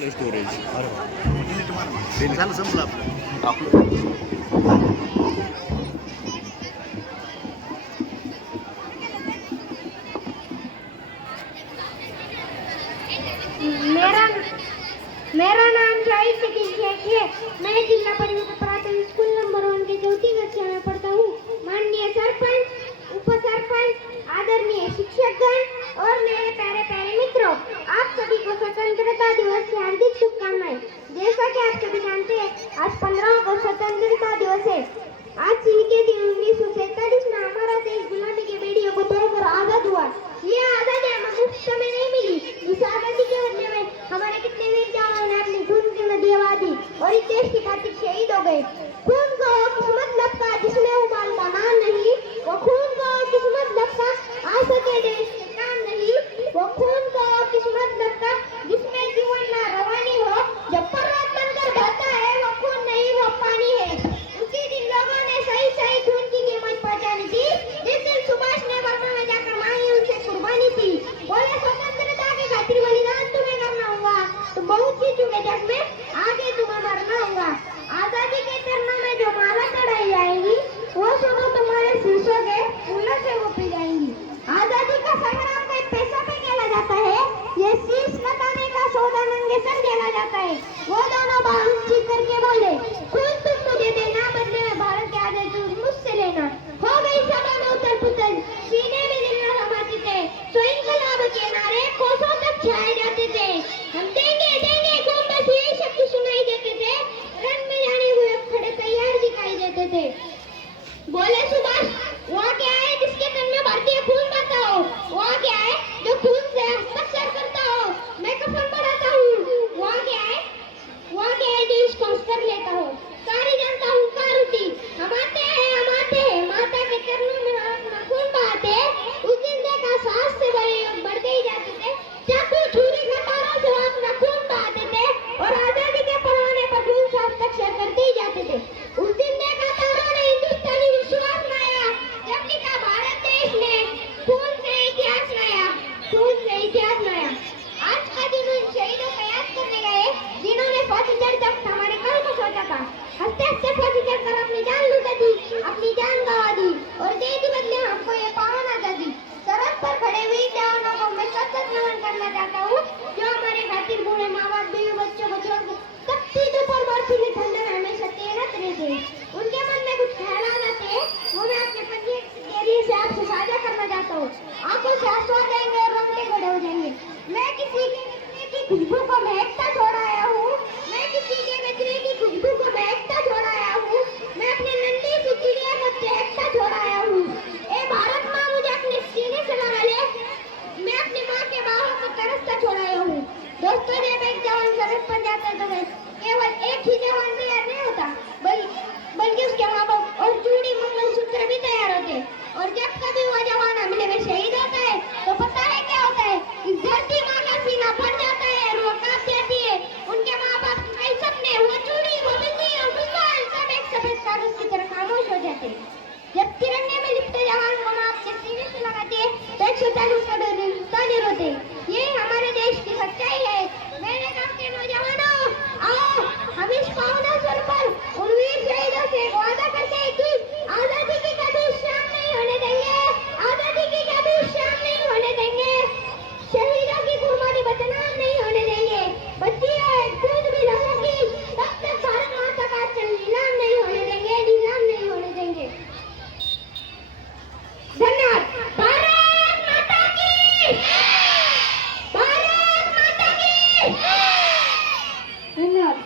Storage झालं संपलं आपलं मेरा मेरा नाम शाहिद शकील शेख है। मैं जिला परिषद प्राथमिक स्कूल नंबर 1 के चौथी कक्षा में पढ़ता हूँ। माननीय सरपंच, उप सरपंच, आदरणीय शिक्षकगण और मेरे प्यारे प्यारे मित्रों, आप सभी को स्वतंत्रता दिवस की हार्दिक शुभकामनाएं। जैसा कि आप सभी जानते हैं, आज 15 अगस्त स्वतंत्रता दिवस है। आज ही के दिन 1947 में हमारा देश गुलामी के बेड़ियों को तोड़कर आजाद हुआ। ये आजादी हमें मुफ्त में नहीं मिली। इस आजादी के बदले में हमारे कितने वीर जवानों ने अपनी खून की नदी बहा दी और इस देश की खातिर शहीद हो गए। खून को किस्मत लपका जिसमें उबाल का नाम नहीं, वो खून को किस्मत लपका आ सके देश के काम नहीं, वो खून को किस्मत लपका जिसमें जीवन ना रवानी हो, जब पर्वत बनकर बहता है वो खून नहीं वो पानी है। उसी दिन लोगों ने सही सही खून की कीमत पहचानी थी, जिस दिन सुभाष ने बर्मा में जाकर मांगी उनसे कुर्बानी थी। बोले स्वतंत्रता के खातिर बलिदान तुम्हें करना होगा, तो बहुत सी चुके जग में आगे तुम्हें मरना होगा। आजादी के तरना में जो माला चढ़ाई जाएगी, वो सुनो तुम्हारे शीशों के फूलों से वो पी जाएंगी। आजादी का संग्राम कोई पैसा पे खेला जाता है, ये शीश कटाने का सौदा नंगे सर खेला जाता है। वो दोनों बाहु चीख करके बोले, खून तुम मुझे देना, बदले में भारत के आजादी तुम मुझसे लेना। हो गई सभा में उथल पुथल, सीने में दिल न समाते थे, तो इनकलाब के नारे कोसों तक छाए जाते थे। हम देंगे देंगे खून, बस यही शब्द सुनाई देते थे, रण में जाने हुए खड़े तैयार दिखाई देते थे। बोले सुभाष, वहाँ क्या है जिसके तन में भारतीय खून बहता हो, वहाँ क्या है जो खून से हस्ताक्षर करता हो, मैं कफन बढ़ाता हूँ, वहाँ क्या है जो इसको कर लेता हो। सारी जनता हुंकार उठी, हम आते हैं माता के चरणों में अपना खून बहाते हैं। उस दिन देखा साहस से बड़े बढ़ते ही जाते थे, चाकू छुरी कटारों से अपना खून बहाते थे और आजादी के परवाने पर खून से हस्ताक्षर करते ही जाते थे। उस दिन देखा तारों ने हिंदुस्तानी विश्वास लाया, जब लिखा भारत देश ने खून से इतिहास लाया, खून से इतिहास लाया। आज का दिन उन शहीदों को याद करने गए जिन्होंने फांसी चढ़कर हमारे कल को सोचा था। हंसते हंसते फांसी चढ़कर अपनी जान लुटा दी, अपनी जान गंवा दी और दे दी बदले हमको ये पावन आजादी। सरहद पर खड़े हुए जवानों को मैं सतत नमन करना चाहता हूँ, जो हमारे खातिर बूढ़े माँ बाप बीवी बच्चों को छोड़कर तपती दोपहर बर्फीले ठंडे में हमेशा तैनात रहते हैं। उनके मन में कुछ ख्यालात आते हैं, वो मैं अपने पति के जरिए से आपसे साझा करना चाहता हूँ। आंखों से आंसू आ जाएंगे और रोंगटे खड़े हो जाएंगे। मैं किसी के गजरे की खुशबू को महकता छोड़ आया हूँ, मैं किसी के गजरे की खुशबू को महकता छोड़ आया हूँ, मैं अपने नन्ही सी चिड़िया को चहकता छोड़ आया हूँ। ए भारत माँ, मुझे अपने सीने से लगा ले, मैं अपनी माँ के बाहों को तरसता छोड़ आया हूँ। दोस्तों, जब एक जवान सरहद पर जाता है तो केवल एक ही जवान तैयार नहीं होता, बल्कि उसके माँ बाप और चूड़ी मंगलसूत्र भी तैयार होते। और जब कभी वो जवान हमले में शहीद होता है तो पता है क्या होता है, इस धरती माँ का सीना फट जाता है और वो कांप जाती है। उनके माँ बाप कई सपने, वो चूड़ी, वो बिंदी और गुलदान सब एक सफेद कागज की तरह खामोश हो जाते हैं। जब तिरंगे में लिपटे जवान को माँ अपने सीने से लगाते हैं तो 140 करोड़ ताने रोते। ये हमारे देश की सच्चाई है। मेरे गांव के नौजवानों, आओ हम इस पावन अवसर पर उन वीर शहीदों से वादा करते हैं कि आजादी की कभी शाम नहीं होने देंगे, आजादी की कभी शाम नहीं होने देंगे, शहीदों की कुर्बानी बदनाम नहीं होने देंगे। बच्ची है दूध भी लगेगी, तब तक भारत माता का चल नीलाम नहीं होने देंगे, नीलाम नहीं होने देंगे। धन्यवाद। भारत माता की, भारत माता की धन्यवाद।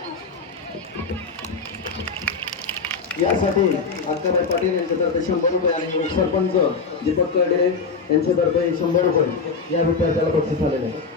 यासाठी अक्काबाई पाटील यांच्यातर्फे 100 रुपये आणि सरपंच दीपक कर्डे यांच्यातर्फे 100 रुपये या विद्यार्थ्याला बक्षीस आलेले आहे।